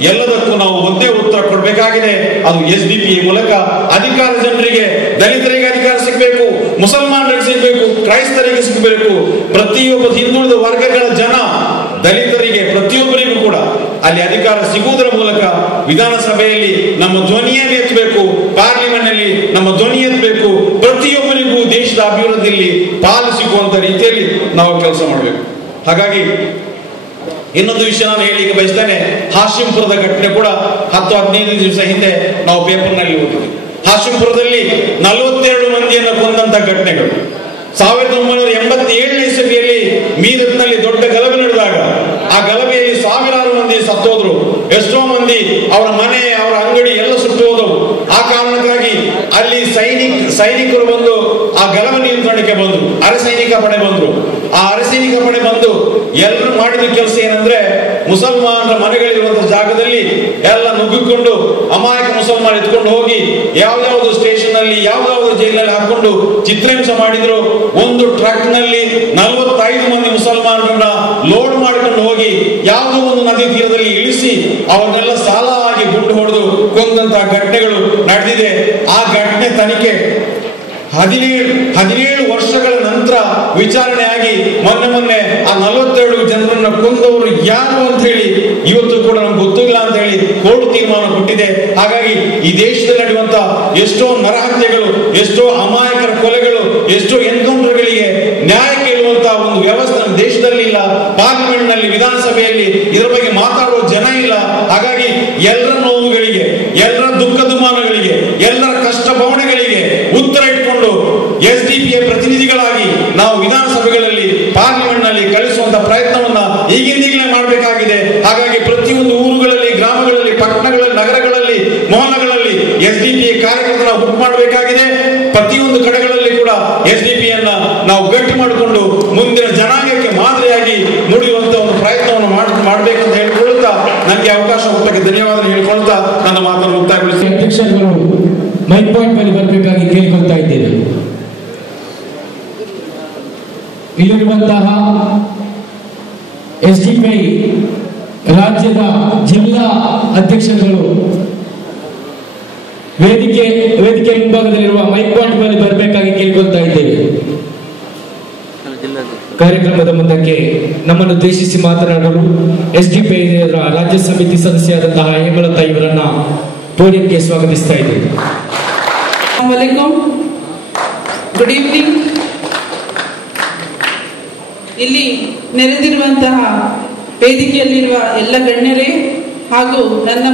ಎಲ್ಲದಕ್ಕೂ ನಾವು ಒಂದೇ ಉತ್ತರ ಕೊಡಬೇಕಾಗಿದೆ. ಅದು SDP ಮೂಲಕ ಅಧಿಕಾರ ಜನರಿಗೆ, ದಲಿತರಿಗೆ ಅಧಿಕಾರ ಸಿಗಬೇಕು, ಮುಸಲ್ಮಾನರಿಗೆ ಸಿಗಬೇಕು, ಕ್ರೈಸ್ತರಿಗೆ ಸಿಗಬೇಕು. ಪ್ರತಿಯೊಬ್ಬ ಹಿಂದುಳಿದ ವರ್ಗಗಳ ಜನ, ದಲಿತರಿಗೆ ಪ್ರತಿಯೊಬ್ಬರಿಗೂ ಕೂಡ ಅಲ್ಲಿ ಅಧಿಕಾರ ಸಿಗುವುದರ ಮೂಲಕ ವಿಧಾನಸಭೆಯಲ್ಲಿ ನಮ್ಮ ಧ್ವನಿಯನ್ನು ಎತ್ತಬೇಕು, ಪಾರ್ಲಿಮೆಂಟ್ ನಲ್ಲಿ ನಮ್ಮ ಧ್ವನಿ ಎತ್ತಬೇಕು. ಪ್ರತಿಯೊಬ್ಬರಿಗೂ ದೇಶದ ಅಭಿವೃದ್ಧಿಯಲ್ಲಿ ಪಾಲು ಸಿಗುವಂತ ರೀತಿಯಲ್ಲಿ ನಾವು ಕೆಲಸ ಮಾಡಬೇಕು. ಹಾಗಾಗಿ ಇನ್ನೊಂದು ವಿಷಯ ನಾನು ಹೇಳಿಕ್ಕೆ ಬಯಸ್ತೇನೆ. ಹಾಶಿಂಪುರದ ಘಟನೆ ಕೂಡ 10-15 ದಿವಸ ಹಿಂದೆ ನಾವು ಪೇಪರ್ನಲ್ಲಿ ಓದಿದ್ವಿ. ಹಾಶಿಂಪುರದಲ್ಲಿ 42 ಮಂದಿಯನ್ನು ಕೊಂದಂತ ಘಟನೆಗಳು. 1987 ಇಸವಿಯಲ್ಲಿ ಮೀರತ್ನಲ್ಲಿ ದೊಡ್ಡ ಗಲಭೆ ನಡೆದಾಗ ಆ ಗಲಭೆಯಲ್ಲಿ ಸಾವಿರಾರು ಮಂದಿ ಸತ್ತೋದ್ರು. ಎಷ್ಟೋ ಮಂದಿ ಅವರ ಮನೆ, ಅವರ ಅಂಗಡಿ ಎಲ್ಲ ಸುಟ್ಟು ಹೋದವು. ಆ ಕಾರಣಕ್ಕಾಗಿ ಅಲ್ಲಿ ಸೈನಿಕರು ಬಂದು ಆ ಗಲಭೆ ನಿಯಂತ್ರಣಕ್ಕೆ ಬಂದ್ರು. ಅರೆಸೈನಿಕ ಪಡೆ ಬಂದ್ರು. ಆ ಅರೆಸೈನಿಕ ಪಡೆ ಬಂದು ಎಲ್ಲರೂ ಮಾಡಿದ ಕೆಲಸ ಏನಂದ್ರೆ, ಮುಸಲ್ಮಾನರ ಮನೆಗಳಿರುವಂತಹ ಜಾಗದಲ್ಲಿ ಎಲ್ಲ ನುಗ್ಗಿಕೊಂಡು ಅಮಾಯಕ ಮುಸಲ್ಮಾನ ಎತ್ಕೊಂಡು ಹೋಗಿ ಯಾವ್ಯಾವ್ದು ಸ್ಟೇಷನ್ ನಲ್ಲಿ, ಯಾವ್ಯಾವ್ದು ಜೈಲಿನಲ್ಲಿ ಹಾಕೊಂಡು ಚಿತ್ರಹಿಂಸೆ ಮಾಡಿದ್ರು. ಒಂದು ಟ್ರಕ್ ನಲ್ಲಿ 45 ಮಂದಿ ಮುಸಲ್ಮಾನರನ್ನ ಲೋಡ್ ಮಾಡಿಕೊಂಡು ಹೋಗಿ ಯಾವುದೋ ಒಂದು ನದಿ ತೀರದಲ್ಲಿ ಇಳಿಸಿ ಅವನ್ನೆಲ್ಲ ಸಾಲಾಗಿ ಗುಂಡು ಹೊಡೆದು ಕೊಂದಂತಹ ಘಟನೆಗಳು ನಡೆದಿದೆ. ಆ ಘಟನೆ ತನಿಖೆ 17 ವರ್ಷಗಳ ನಂತರ ವಿಚಾರಣೆ ಆಗಿ ಮೊನ್ನೆ ಆ 42 ಜನರನ್ನ ಕೊಂದವರು ಯಾರು ಅಂತ ಹೇಳಿ ಇವತ್ತು ಕೂಡ ನಮ್ಗೆ ಗೊತ್ತಿಲ್ಲ ಅಂತ ಹೇಳಿ ಕೋರ್ಟ್ ತೀರ್ಮಾನ ಕೊಟ್ಟಿದೆ. ಹಾಗಾಗಿ ಈ ದೇಶದಲ್ಲಿ ನಡೆಯುವಂತ ಎಷ್ಟೋ ನರಹತ್ಯೆಗಳು, ಎಷ್ಟೋ ಅಮಾಯಕರ ಕೊಲೆಗಳು, ಎಷ್ಟೋ ಎನ್ಕೌಂಟರ್ಗಳಿಗೆ ನ್ಯಾಯ ಕೇಳುವಂತಹ ಒಂದು ವ್ಯವಸ್ಥೆ ನಮ್ಮ ದೇಶದಲ್ಲಿ ಇಲ್ಲ. ಪಾರ್ಲಿಮೆಂಟ್ ನಲ್ಲಿ, ವಿಧಾನಸಭೆಯಲ್ಲಿ ಇದರ ಬಗ್ಗೆ ಮಾತಾಡುವ ಜನ ಇಲ್ಲ. ಹಾಗಾಗಿ ಎಲ್ಲರ ನೋವುಗಳಿಗೆ, ಎಲ್ಲರ ದುಃಖ ದುಮ್ಮಾನಗಳಿಗೆ, ಎಲ್ಲರ ಕಷ್ಟ ಭವನಗಳಿಗೆ ಉತ್ತರ ಇಟ್ಕೊಂಡು SDP ಪ್ರತಿನಿಧಿಗಳಾಗಿ ನಾವು ವಿಧಾನಸಭೆಗಳಲ್ಲಿ, ಪಾರ್ಲಿಮೆಂಟ್ ನಲ್ಲಿ ಕಳಿಸುವಂತ ಪ್ರಯತ್ನವನ್ನ ಈಗಿಂದೀಗಲೇ ಮಾಡಬೇಕಾಗಿದೆ. ಹಾಗಾಗಿ ಪ್ರತಿಯೊಂದು ಊರುಗಳಲ್ಲಿ, ಗ್ರಾಮಗಳಲ್ಲಿ, ಪಟ್ಟಣಗಳಲ್ಲಿ, ನಗರಗಳಲ್ಲಿ, ಮೊಹಲ್ಲಗಳಲ್ಲಿ SDP ಕಾರ್ಯಕರ್ತನ ಹುಟ್ಟು ಮಾಡಬೇಕಾಗಿದೆ. ಪ್ರತಿಯೊಂದು ಕಡೆಗಳಲ್ಲಿ ಕೂಡ SDP ಯನ್ನ ನಾವು ಗಟ್ಟಿ ಮಾಡಿಕೊಂಡು ಮುಂದಿನ ಜನಾಂಗಕ್ಕೆ ಮಾದರಿಯಾಗಿ ನುಡಿಯುವಂತ ಒಂದು ಪ್ರಯತ್ನವನ್ನು ಮಾಡಬೇಕಂತ ಹೇಳಿಕೊಳ್ಳುತ್ತಾ, ನನಗೆ ಅವಕಾಶ ಕೊಟ್ಟಕ್ಕೆ ಧನ್ಯವಾದ ಹೇಳಿಕೊಳ್ಳುತ್ತಾ ನನ್ನ ಮಾತನ್ನು ಮುಕ್ತಾಯಗೊಳಿಸಿ. ಅಧ್ಯಕ್ಷರುಗಳು ಮೈಕ್ ಪಾಯಿಂಟ್ ಮೇಲೆ ಬರಬೇಕಾಗಿ ಕೇಳಿಕೊಳ್ತಾ ಇದ್ದೇವೆ. ಇಲ್ಲಿರುವಂತಹ SDP ರಾಜ್ಯದ ಜಿಲ್ಲಾ ಅಧ್ಯಕ್ಷರುಗಳು ವೇದಿಕೆ ಹಿಂಭಾಗದಲ್ಲಿರುವ ಮೈಕ್ ಪಾಯಿಂಟ್ ಮೇಲೆ ಬರಬೇಕಾಗಿ ಕೇಳಿಕೊಳ್ತಾ ಇದ್ದೇವೆ. ಕಾರ್ಯಕ್ರಮದ ಮುಂದಕ್ಕೆ ನಮ್ಮನ್ನು ಉದ್ದೇಶಿಸಿ ಮಾತನಾಡಲು SDP ರಾಜ್ಯ ಸಮಿತಿ ಸದಸ್ಯರಾದಂತಹ ಹೇಮಲತಾ ಇವರನ್ನ ಪೋಡಿಯಂಗೆ ಸ್ವಾಗತಿಸ್ತಾ ಇದ್ದೇವೆ. Good evening. ಇಲ್ಲಿ ನೆರೆದಿರುವಂತಹ ವೇದಿಕೆಯಲ್ಲಿರುವ ಎಲ್ಲ ಗಣ್ಯರೇ ಹಾಗೂ ನನ್ನ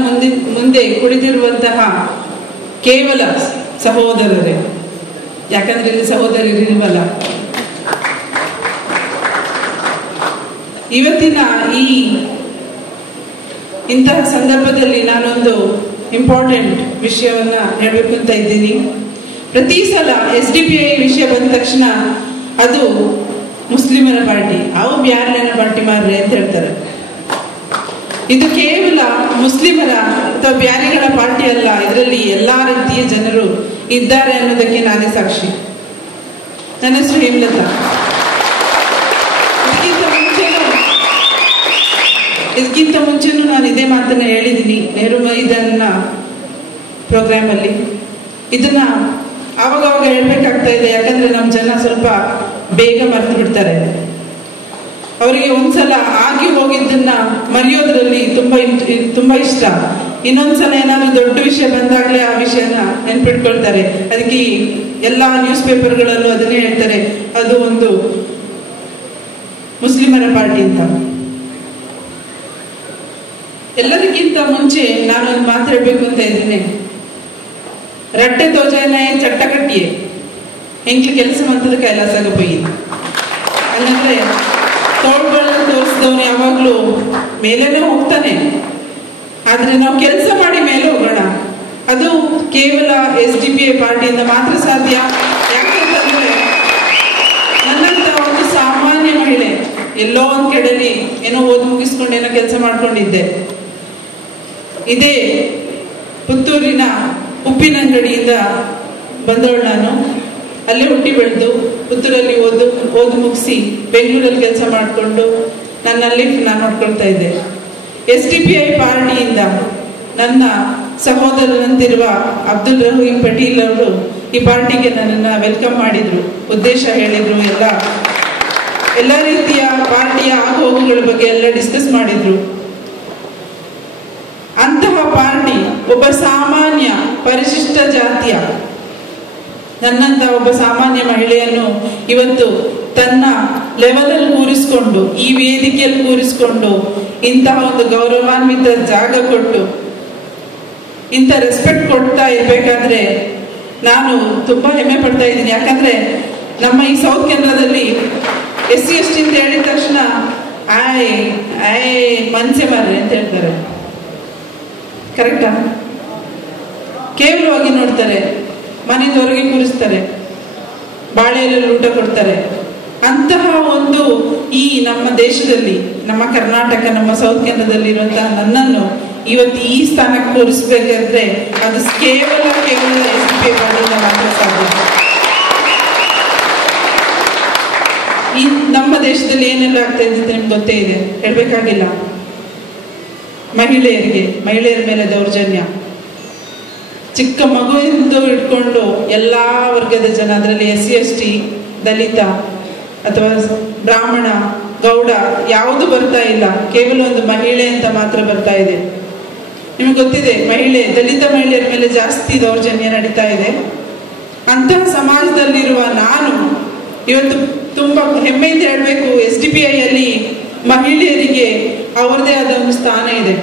ಮುಂದೆ ಕುಳಿತಿರುವಂತಹ ಕೇವಲ ಸಹೋದರರೇ, ಯಾಕಂದ್ರೆ ಇಲ್ಲಿ ಸಹೋದರರಿಲ್ವಲ್ಲ. ಇವತ್ತಿನ ಇಂತಹ ಸಂದರ್ಭದಲ್ಲಿ ನಾನೊಂದು ಇಂಪಾರ್ಟೆಂಟ್ ವಿಷಯವನ್ನ ಹೇಳಬೇಕು ಅಂತ ಇದ್ದೀನಿ. ಪ್ರತಿ ಸಲ SDPI ವಿಷಯ ಬಂದ ತಕ್ಷಣ ಅದು ಮುಸ್ಲಿಮರ ಪಾರ್ಟಿ, ಅವು ಬ್ಯಾರ್ಲೆನ ಪಾರ್ಟಿ ಮಾರ್ರೆ ಅಂತ ಹೇಳ್ತಾರೆ. ಇದು ಕೇವಲ ಮುಸ್ಲಿಮರ ಅಥವಾ ಬ್ಯಾರಿಗಳ ಪಾರ್ಟಿ ಅಲ್ಲ, ಇದರಲ್ಲಿ ಎಲ್ಲಾ ರೀತಿಯ ಜನರು ಇದ್ದಾರೆ ಅನ್ನೋದಕ್ಕೆ ನಾನೇ ಸಾಕ್ಷಿ. ನನ್ನ ಹೆಸರು ಹೇಮಲತಾ. ಇದಕ್ಕಿಂತ ಮುಂಚೆನೂ ನಾನು ಇದೇ ಮಾತನ್ನ ಹೇಳಿದ್ದೀನಿ ನೆಹರು ಮೈದಾನ ಪ್ರೋಗ್ರಾಮ್ ಅಲ್ಲಿ. ಇದನ್ನ ಆವಾಗ ಹೇಳ್ಬೇಕಾಗ್ತಾ ಇದೆ, ಯಾಕಂದ್ರೆ ನಮ್ಮ ಜನ ಸ್ವಲ್ಪ ಬೇಗ ಮರೆತು ಬಿಡ್ತಾರೆ. ಅವರಿಗೆ ಒಂದ್ಸಲ ಆಗಿ ಹೋಗಿದ್ದನ್ನ ಮರೆಯೋದ್ರಲ್ಲಿ ತುಂಬಾ ಇಷ್ಟ. ಇನ್ನೊಂದ್ಸಲ ಏನಾದ್ರು ದೊಡ್ಡ ವಿಷಯ ಬಂದಾಗ್ಲೇ ಆ ವಿಷಯನ ನೆನ್ಪಿಟ್ಕೊಳ್ತಾರೆ. ಅದಕ್ಕೆ ಎಲ್ಲಾ ನ್ಯೂಸ್ ಪೇಪರ್ಗಳಲ್ಲೂ ಅದನ್ನೇ ಹೇಳ್ತಾರೆ, ಅದು ಒಂದು ಮುಸ್ಲಿಮರ ಪಾರ್ಟಿ ಅಂತ. ಎಲ್ಲರಿಗಿಂತ ಮುಂಚೆ ನಾನೊಂದು ಮಾತು ಹೇಳ್ಬೇಕು ಅಂತ ಇದ್ದೀನಿ. ರಟ್ಟೆ ತೋಜನೆ ಚಟ್ಟ ಕಟ್ಟಿಯೇ ಹೆಂಗ್ಲಿ ಕೆಲಸ ಮಂತದ ಕೈಲಾಸಾಗ ಹೋಗಿ ಹಂಗಂದ್ರೆ ತೋಳ್ಗಳನ್ನ ತೋರಿಸಿದವನು ಯಾವಾಗ್ಲೂ ಮೇಲೇನೆ ಹೋಗ್ತಾನೆ. ಆದ್ರೆ ನಾವು ಕೆಲಸ ಮಾಡಿ ಮೇಲೆ ಹೋಗೋಣ, ಅದು ಕೇವಲ SDPI ಪಾರ್ಟಿಯಿಂದ ಮಾತ್ರ ಸಾಧ್ಯ. ಯಾಕಂತಂದ್ರೆ ನನ್ನಂತ ಒಂದು ಸಾಮಾನ್ಯ ಮಹಿಳೆ ಎಲ್ಲೋ ಒಂದ್ ಕಡೆಯಲ್ಲಿ ಏನೋ ಓದಿ ಮುಗಿಸ್ಕೊಂಡು ಏನೋ ಕೆಲಸ ಮಾಡ್ಕೊಂಡಿದ್ದೆ. ಇದೇ ಪುತ್ತೂರಿನ ಉಪ್ಪಿನಂಗಡಿಯಿಂದ ಬಂದವಳು ನಾನು. ಅಲ್ಲೇ ಹುಟ್ಟಿ ಬೆಳೆದು ಪುತ್ತೂರಲ್ಲಿ ಓದು ಮುಗಿಸಿ ಬೆಂಗಳೂರಲ್ಲಿ ಕೆಲಸ ಮಾಡಿಕೊಂಡು ನನ್ನ ಲೈಫ್ ನಾನು ನೋಡ್ಕೊಳ್ತಾ ಇದ್ದೆ. SDPI ಪಾರ್ಟಿಯಿಂದ ನನ್ನ ಸಹೋದರನಂತಿರುವ ಅಬ್ದುಲ್ ರಹೀಂ ಪಟೀಲ್ ಅವರು ಈ ಪಾರ್ಟಿಗೆ ನನ್ನನ್ನು ವೆಲ್ಕಮ್ ಮಾಡಿದ್ರು, ಉದ್ದೇಶ ಹೇಳಿದ್ರು, ಎಲ್ಲ ರೀತಿಯ ಪಾರ್ಟಿಯ ಆಗುಹೋಗುಗಳ ಬಗ್ಗೆ ಎಲ್ಲ ಡಿಸ್ಕಸ್ ಮಾಡಿದ್ರು. ಅಂತಹ ಪಾರ್ಟಿ ಒಬ್ಬ ಸಾಮಾನ್ಯ ಪರಿಶಿಷ್ಟ ಜಾತಿಯ ನನ್ನಂತ ಒಬ್ಬ ಸಾಮಾನ್ಯ ಮಹಿಳೆಯನ್ನು ಇವತ್ತು ತನ್ನ ಲೆವೆಲಲ್ಲಿ ಕೂರಿಸಿಕೊಂಡು, ಈ ವೇದಿಕೆಯಲ್ಲಿ ಕೂರಿಸಿಕೊಂಡು, ಇಂತಹ ಒಂದು ಗೌರವಾನ್ವಿತ ಜಾಗ ಕೊಟ್ಟು ಇಂಥ ರೆಸ್ಪೆಕ್ಟ್ ಕೊಡ್ತಾ ಇರ್ಬೇಕಾದ್ರೆ ನಾನು ತುಂಬಾ ಹೆಮ್ಮೆ ಪಡ್ತಾ ಇದ್ದೀನಿ. ಯಾಕಂದ್ರೆ ನಮ್ಮ ಈ ಸೌತ್ ಕೇಂದ್ರದಲ್ಲಿ SC/ST ಅಂತ ಹೇಳಿದ ತಕ್ಷಣ ಮನ್ಸೆ ಮಾರ್ರೆ ಅಂತ ಹೇಳ್ತಾರೆ. ಕರೆಕ್ಟಾ? ಕೇವಲವಾಗಿ ನೋಡ್ತಾರೆ, ಮನೆಯಿಂದ ಹೊರಗೆ ಕೂರಿಸ್ತಾರೆ, ಬಾಳೆಯಲ್ಲಿ ಊಟ ಕೊಡ್ತಾರೆ. ಅಂತಹ ಒಂದು ಈ ನಮ್ಮ ದೇಶದಲ್ಲಿ, ನಮ್ಮ ಕರ್ನಾಟಕ, ನಮ್ಮ ಸೌತ್ ಕೇಂದ್ರದಲ್ಲಿ ಇರುವಂತಹ ನನ್ನನ್ನು ಇವತ್ತು ಈ ಸ್ಥಾನಕ್ಕೆ ಕೂರಿಸ್ಬೇಕಾದ್ರೆ ಅದು ಕೇವಲ SDPI ಪಾರ್ಟಿಯಿಂದ ಮಾತ್ರ ಸಾಧ್ಯ. ಈ ನಮ್ಮ ದೇಶದಲ್ಲಿ ಏನೆಲ್ಲ ಆಗ್ತಾ ಇದೆ ಅಂತ ನಿಮ್ಗೆ ಗೊತ್ತೇ ಇದೆ, ಹೇಳ್ಬೇಕಾಗಿಲ್ಲ. ಮಹಿಳೆಯರ ಮೇಲೆ ದೌರ್ಜನ್ಯ, ಚಿಕ್ಕ ಮಗುವಿಂದ ಇಟ್ಕೊಂಡು ಎಲ್ಲಾ ವರ್ಗದ ಜನ, ಅದರಲ್ಲಿ SC/ST, ದಲಿತ ಅಥವಾ ಬ್ರಾಹ್ಮಣ, ಗೌಡ ಯಾವುದು ಬರ್ತಾ ಇಲ್ಲ, ಕೇವಲ ಒಂದು ಮಹಿಳೆ ಅಂತ ಮಾತ್ರ ಬರ್ತಾ ಇದೆ. ನಿಮಗೆ ಗೊತ್ತಿದೆ, ದಲಿತ ಮಹಿಳೆಯರ ಮೇಲೆ ಜಾಸ್ತಿ ದೌರ್ಜನ್ಯ ನಡೀತಾ ಇದೆ. ಅಂತಹ ಸಮಾಜದಲ್ಲಿರುವ ನಾನು ಇವತ್ತು ತುಂಬಾ ಹೆಮ್ಮೆಯಿಂದ ಹೇಳ್ಬೇಕು, SDPI ಅಲ್ಲಿ ಮಹಿಳೆಯರಿಗೆ ಅವರದೇ ಆದ ಒಂದು ಸ್ಥಾನ ಇದೆ.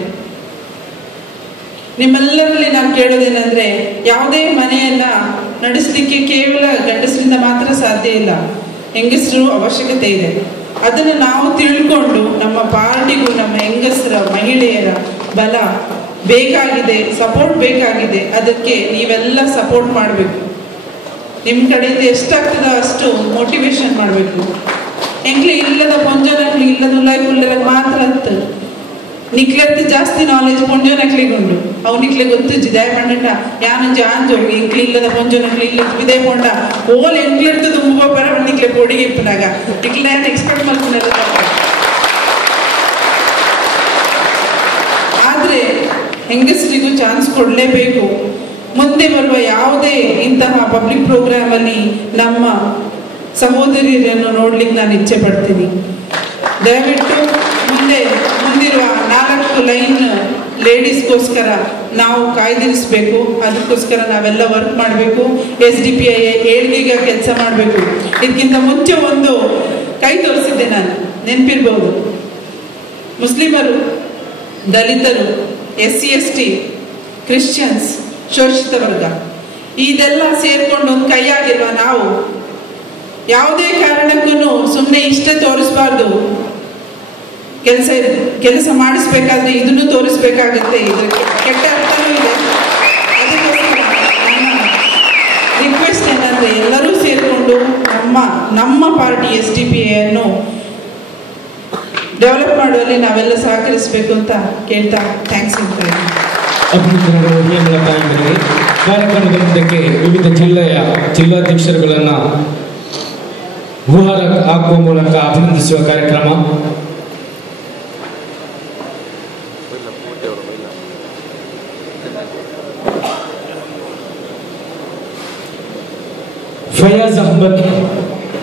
ನಿಮ್ಮೆಲ್ಲರಲ್ಲಿ ನಾನು ಕೇಳೋದೇನೆಂದ್ರೆ, ಯಾವುದೇ ಮನೆಯನ್ನ ನಡೆಸಲಿಕ್ಕೆ ಕೇವಲ ಗಂಡಸರಿಂದ ಮಾತ್ರ ಸಾಧ್ಯ ಇಲ್ಲ, ಹೆಂಗಸರು ಅವಶ್ಯಕತೆ ಇದೆ. ಅದನ್ನು ನಾವು ತಿಳ್ಕೊಂಡು ನಮ್ಮ ಪಾರ್ಟಿಗೂ ನಮ್ಮ ಹೆಂಗಸರ ಮಹಿಳೆಯರ ಬಲ ಬೇಕಾಗಿದೆ, ಸಪೋರ್ಟ್ ಬೇಕಾಗಿದೆ. ಅದಕ್ಕೆ ನೀವೆಲ್ಲ ಸಪೋರ್ಟ್ ಮಾಡಬೇಕು. ನಿಮ್ಮ ಕಡೆಯಿಂದ ಎಷ್ಟಾಗ್ತದೋ ಅಷ್ಟು ಮೋಟಿವೇಶನ್ ಮಾಡಬೇಕು. ಎಂಕ್ಲೆ ಇಲ್ಲದ ಪೊಂಜೋನಕ್ಲಿ ಇಲ್ಲದ ಉಲ್ಲಾಯ್ಕುಲ್ಲರ ಮಾತ್ರ ಅಂತ ನಿಕ್ಲೆರ್ದು ಜಾಸ್ತಿ ನಾಲೆಜ್ ಪೊಂಜೋನಕ್ಲಿಗುಂಡು ಅವನಿಕ್ಲೆ ಗೊತ್ತಿಜ್ಜಿ ದಯ ಪಂಡ ಯಾನಂಜಿ ಆಂಜೋಗಿ ಎಂಕ್ಲಿ ಇಲ್ಲದ ಪೊಂಜೋನಕ್ಲಿ ಇಲ್ಲ ವಿದೇ ಪೊಂಡ ಓಲ್ ಎಂಕ್ಲೆರ್ದು ತುಂಬ ಬರ ನಿಕ್ಲೆ ಪೊಡಿಗೆ ಇಪ್ಪನಾಗ ನಿಕ್ಲೆ ನಾನು ಎಕ್ಸ್ಪೆಕ್ಟ್ ಮಾಡ್ತೀನಲ್ಲ. ಆದ್ರೆ ಹೆಂಗಸರಿಗೂ ಚಾನ್ಸ್ ಕೊಡಲೇಬೇಕು. ಮುಂದೆ ಬರುವ ಯಾವುದೇ ಇಂತಹ ಪಬ್ಲಿಕ್ ಪ್ರೋಗ್ರಾಮ್ ಅಲ್ಲಿ ನಮ್ಮ ಸಹೋದರಿಯರನ್ನು ನೋಡ್ಲಿಕ್ಕೆ ನಾನು ಇಚ್ಛೆ ಪಡ್ತೀನಿ. ದಯವಿಟ್ಟು ಮುಂದಿರುವ 4 ಲೈನ್ ಲೇಡೀಸ್ಗೋಸ್ಕರ ನಾವು ಕಾಯ್ದಿರಿಸಬೇಕು. ಅದಕ್ಕೋಸ್ಕರ ನಾವೆಲ್ಲ ವರ್ಕ್ ಮಾಡಬೇಕು. SDPI ಏಳ್ಗೆಗೆ ಕೆಲಸ ಮಾಡಬೇಕು. ಇದಕ್ಕಿಂತ ಮುಂಚೆ ಒಂದು ಕೈ ತೋರಿಸಿದ್ದೆ ನಾನು, ನೆನಪಿರ್ಬಹುದು. ಮುಸ್ಲಿಮರು, ದಲಿತರು, SC/ST, ಕ್ರಿಶ್ಚಿಯನ್ಸ್, ಶೋಷಿತ ವರ್ಗ ಇದೆಲ್ಲ ಸೇರ್ಕೊಂಡು ಒಂದು ಕೈಯಾಗಿಲ್ವ ನಾವು ಯಾವುದೇ ಕಾರಣಕ್ಕೂ ಸುಮ್ಮನೆ ಇಷ್ಟ ತೋರಿಸಬಾರ್ದು. ಕೆಲಸ ಮಾಡಿಸ್ಬೇಕಾದ್ರೆ ಇದನ್ನು ತೋರಿಸ್ಬೇಕಾಗತ್ತೆ. ಇದ್ರ ಕೆಟ್ಟ ಅರ್ಥನೂ ಇದೆ. ಅದಕ್ಕೋಸ್ಕರ ನನ್ನ ರಿಕ್ವೆಸ್ಟ್ ಏನಂದ್ರೆ ಎಲ್ಲರೂ ಸೇರಿಕೊಂಡು ನಮ್ಮ ಪಾರ್ಟಿ SDPI ಅನ್ನು ಡೆವಲಪ್ ಮಾಡುವಲ್ಲಿ ನಾವೆಲ್ಲ ಸಹಕರಿಸಬೇಕು ಅಂತ ಕೇಳ್ತಾ ಥ್ಯಾಂಕ್ಸ್ ಅಂತ ಕಾರ್ಯಕ್ರಮದ ಮುಂದಕ್ಕೆ ವಿವಿಧ ಜಿಲ್ಲಾಧ್ಯಕ್ಷರುಗಳನ್ನ ಹೂಹಾರ ಹಾಕುವ ಮೂಲಕ ಅಭಿನಂದಿಸುವ ಕಾರ್ಯಕ್ರಮ. ಫಯಾಜ್ ಅಹ್ಮದ್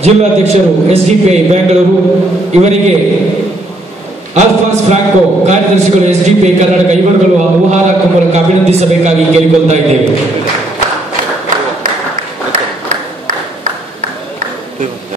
ಜಿಲ್ಲಾಧ್ಯಕ್ಷರು SDPI ಬೆಂಗಳೂರು, ಇವರಿಗೆ ಆಲ್ಫಾನ್ಸ್ ಫ್ರಾಂಕೋ ಕಾರ್ಯದರ್ಶಿಗಳು SDPI ಕರ್ನಾಟಕ ಇವರುಗಳು ಹೂಹಾರ ಹಾಕುವ ಮೂಲಕ ಅಭಿನಂದಿಸಬೇಕಾಗಿ ಕೇಳಿಕೊಳ್ತಾ ಇದ್ದೇವೆ.